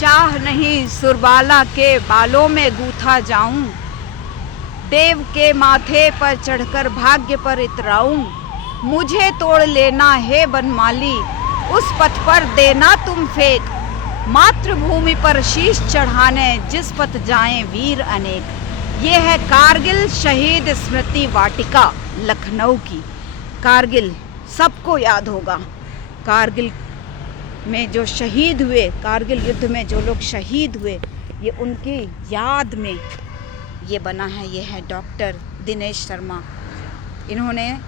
चाह नहीं सुरबाला के बालों में गूथा जाऊं, देव के माथे पर चढ़कर भाग्य पर इतराऊं। मुझे तोड़ लेना है बनमाली, उस पथ पर देना तुम फेंक, मातृभूमि पर शीश चढ़ाने जिस पथ जाएं वीर अनेक। ये है कारगिल शहीद स्मृति वाटिका लखनऊ की। कारगिल सबको याद होगा। कारगिल में जो शहीद हुए, कारगिल युद्ध में जो लोग शहीद हुए, ये उनकी याद में ये बना है। ये है डॉक्टर दिनेश शर्मा, इन्होंने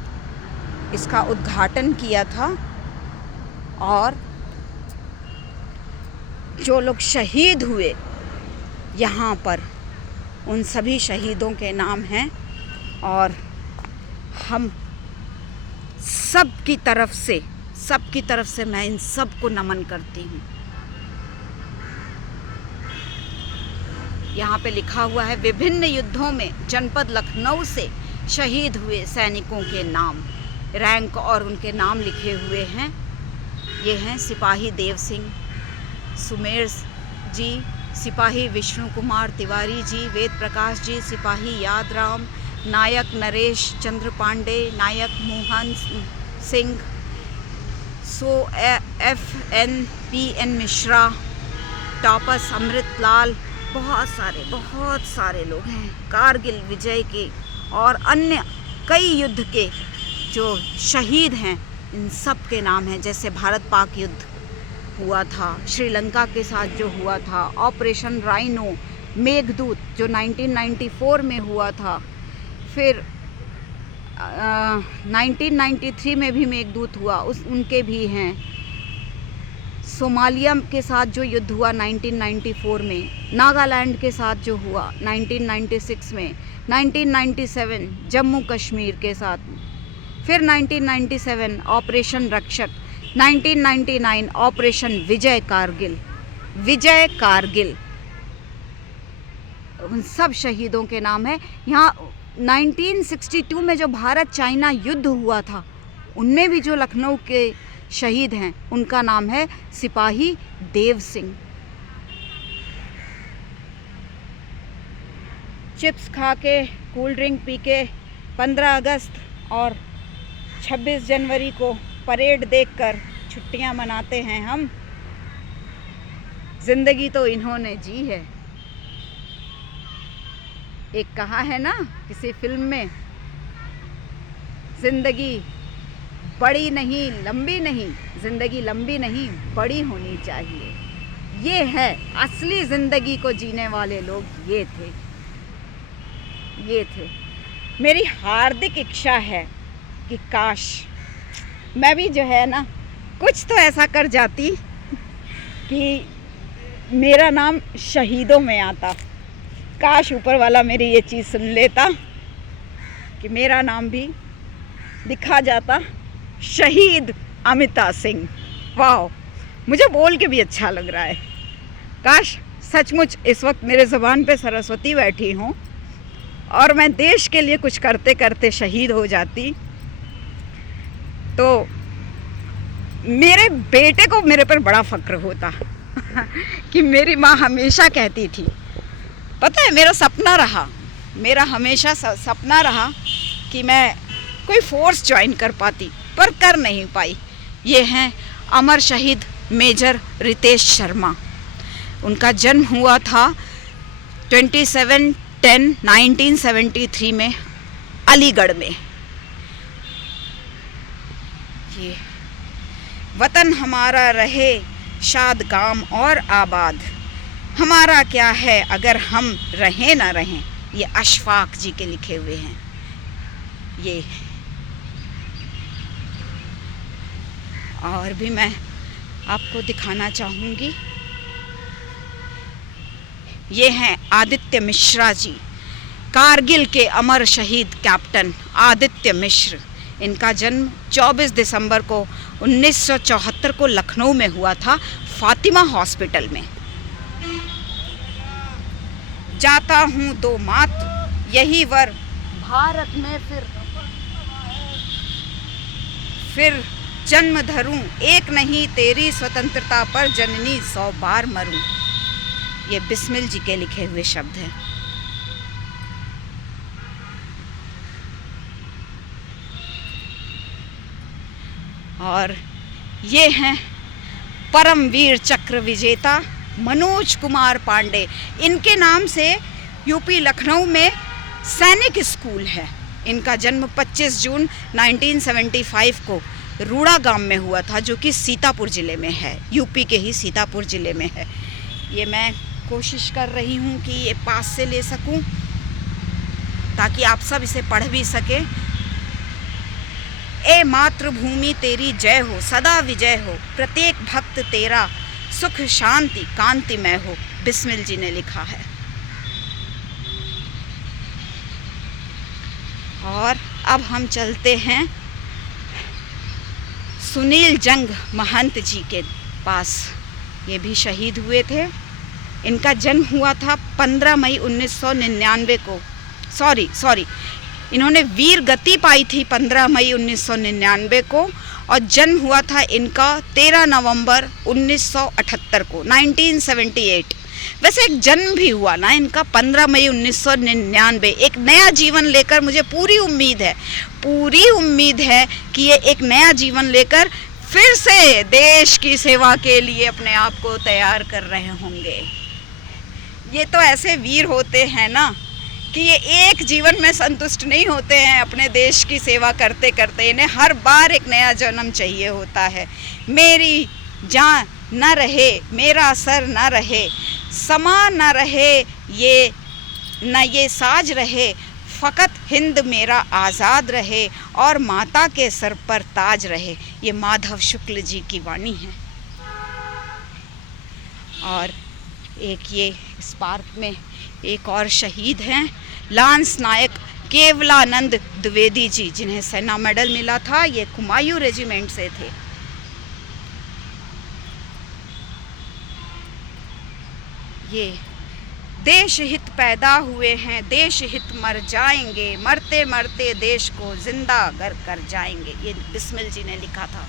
इसका उद्घाटन किया था। और जो लोग शहीद हुए यहाँ पर, उन सभी शहीदों के नाम हैं। और हम सब की तरफ से मैं इन सब को नमन करती हूँ। यहाँ पे लिखा हुआ है, विभिन्न युद्धों में जनपद लखनऊ से शहीद हुए सैनिकों के नाम, रैंक और उनके नाम लिखे हुए हैं। ये हैं सिपाही देव सिंह, सुमेर जी, सिपाही विष्णु कुमार तिवारी जी, वेद प्रकाश जी, सिपाही यादराम, नायक नरेश चंद्र पांडे, नायक मोहन सिंह, FN मिश्रा, टॉपस अमृतलाल, बहुत सारे लोग हैं। कारगिल विजय के और अन्य कई युद्ध के जो शहीद हैं, इन सब के नाम हैं। जैसे भारत पाक युद्ध हुआ था, श्रीलंका के साथ जो हुआ था, ऑपरेशन राइनो, मेघदूत जो 1994 में हुआ था, फिर 1993 में भी मेघदूत हुआ, उनके भी हैं। सोमालिया के साथ जो युद्ध हुआ 1994 में, नागालैंड के साथ जो हुआ 1996 में, 1997 जम्मू कश्मीर के साथ, फिर 1997 ऑपरेशन रक्षक, 1999 ऑपरेशन विजय कारगिल, उन सब शहीदों के नाम है। यहाँ 1962 में जो भारत चाइना युद्ध हुआ था, उनमें भी जो लखनऊ के शहीद हैं, उनका नाम है सिपाही देव सिंह। चिप्स खा के, कूल ड्रिंक पी के 15 अगस्त और 26 जनवरी को परेड देखकर छुट्टियां मनाते हैं हम। जिंदगी तो इन्होंने जी है। एक कहा है ना किसी फिल्म में, जिंदगी बड़ी नहीं लंबी नहीं, जिंदगी लंबी नहीं बड़ी होनी चाहिए। ये है असली जिंदगी को जीने वाले लोग, ये थे। मेरी हार्दिक इच्छा है कि काश मैं भी जो है ना कुछ तो ऐसा कर जाती कि मेरा नाम शहीदों में आता। काश ऊपर वाला मेरी ये चीज़ सुन लेता कि मेरा नाम भी लिखा जाता, शहीद अमिता सिंह। वाह, मुझे बोल के भी अच्छा लग रहा है। काश सचमुच इस वक्त मेरे ज़ुबान पे सरस्वती बैठी हों और मैं देश के लिए कुछ करते करते शहीद हो जाती, तो मेरे बेटे को मेरे पर बड़ा फ़क्र होता कि मेरी माँ हमेशा कहती थी, पता है मेरा हमेशा सपना रहा कि मैं कोई फोर्स ज्वाइन कर पाती, पर कर नहीं पाई। ये हैं अमर शहीद मेजर रितेश शर्मा। उनका जन्म हुआ था 27/10/1973 में अलीगढ़ में। ये वतन हमारा रहे शाद काम और आबाद, हमारा क्या है अगर हम रहें ना रहें। ये अशफाक जी के लिखे हुए हैं। ये और भी मैं आपको दिखाना चाहूँगी। ये हैं आदित्य मिश्रा जी, कारगिल के अमर शहीद कैप्टन आदित्य मिश्र। इनका जन्म 24 दिसंबर को 1974 को लखनऊ में हुआ था, फातिमा हॉस्पिटल में। जाता हूँ दो मात यही वर भारत में, फिर जन्म धरूं एक नहीं तेरी स्वतंत्रता पर जननी 100 बार मरूं। ये बिस्मिल जी के लिखे हुए शब्द हैं। और ये हैं परमवीर चक्र विजेता मनोज कुमार पांडे। इनके नाम से यूपी लखनऊ में सैनिक स्कूल है। इनका जन्म 25 जून 1975 को रूड़ा गांव में हुआ था, जो कि सीतापुर ज़िले में है, यूपी के ही सीतापुर ज़िले में है। ये मैं कोशिश कर रही हूँ कि ये पास से ले सकूँ ताकि आप सब इसे पढ़ भी सकें। ए मातृभूमि तेरी जय हो, सदा विजय हो, प्रत्येक भक्त तेरा सुख शांति कांतिमय हो, बिस्मिल जी ने लिखा है। और अब हम चलते हैं सुनील जंग महंत जी के पास। ये भी शहीद हुए थे। इनका जन्म हुआ था 15 मई 1999 को। सॉरी इन्होंने वीर गति पाई थी 15 मई 1999 को, और जन्म हुआ था इनका 13 नवंबर 1978 को, 1978। वैसे एक जन्म भी हुआ ना इनका 15 मई 1999। एक नया जीवन लेकर मुझे पूरी उम्मीद है कि ये एक नया जीवन लेकर फिर से देश की सेवा के लिए अपने आप को तैयार कर रहे होंगे। ये तो ऐसे वीर होते हैं ना कि ये एक जीवन में संतुष्ट नहीं होते हैं अपने देश की सेवा करते करते। इन्हें हर बार एक नया जन्म चाहिए होता है। मेरी जान न रहे, मेरा सर न रहे, समा न रहे, ये साज रहे, फ़कत हिंद मेरा आज़ाद रहे, और माता के सर पर ताज रहे। ये माधव शुक्ल जी की वाणी है। और एक ये इस पार्क में एक और शहीद हैं, लांस नायक केवलानंद द्विवेदी जी, जिन्हें सेना मेडल मिला था। ये कुमायूं रेजिमेंट से थे। ये देश हित पैदा हुए हैं, देश हित मर जाएंगे, मरते मरते देश को जिंदा कर जाएंगे। ये बिस्मिल जी ने लिखा था।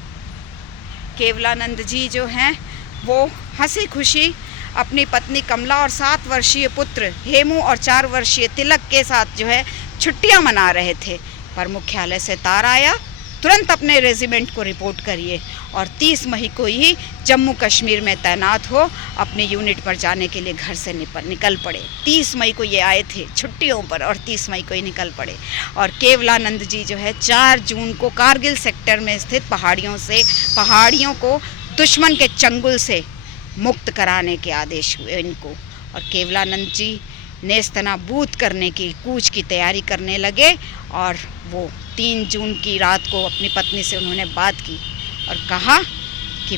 केवलानंद जी जो हैं वो हंसी खुशी अपनी पत्नी कमला और 7 वर्षीय पुत्र हेमू और 4 वर्षीय तिलक के साथ जो है छुट्टियां मना रहे थे, पर मुख्यालय से तार आया, तुरंत अपने रेजिमेंट को रिपोर्ट करिए, और 30 मई को ही जम्मू कश्मीर में तैनात हो अपनी यूनिट पर जाने के लिए घर से निकल पड़े। 30 मई को ये आए थे छुट्टियों पर और 30 मई को ही निकल पड़े। और केवलानंद जी जो है 4 जून को कारगिल सेक्टर में स्थित पहाड़ियों को दुश्मन के चंगुल से मुक्त कराने के आदेश हुए इनको। और केवलानंद जी नेस्तनाबूद करने की कूच की तैयारी करने लगे, और वो 3 जून की रात को अपनी पत्नी से उन्होंने बात की और कहा कि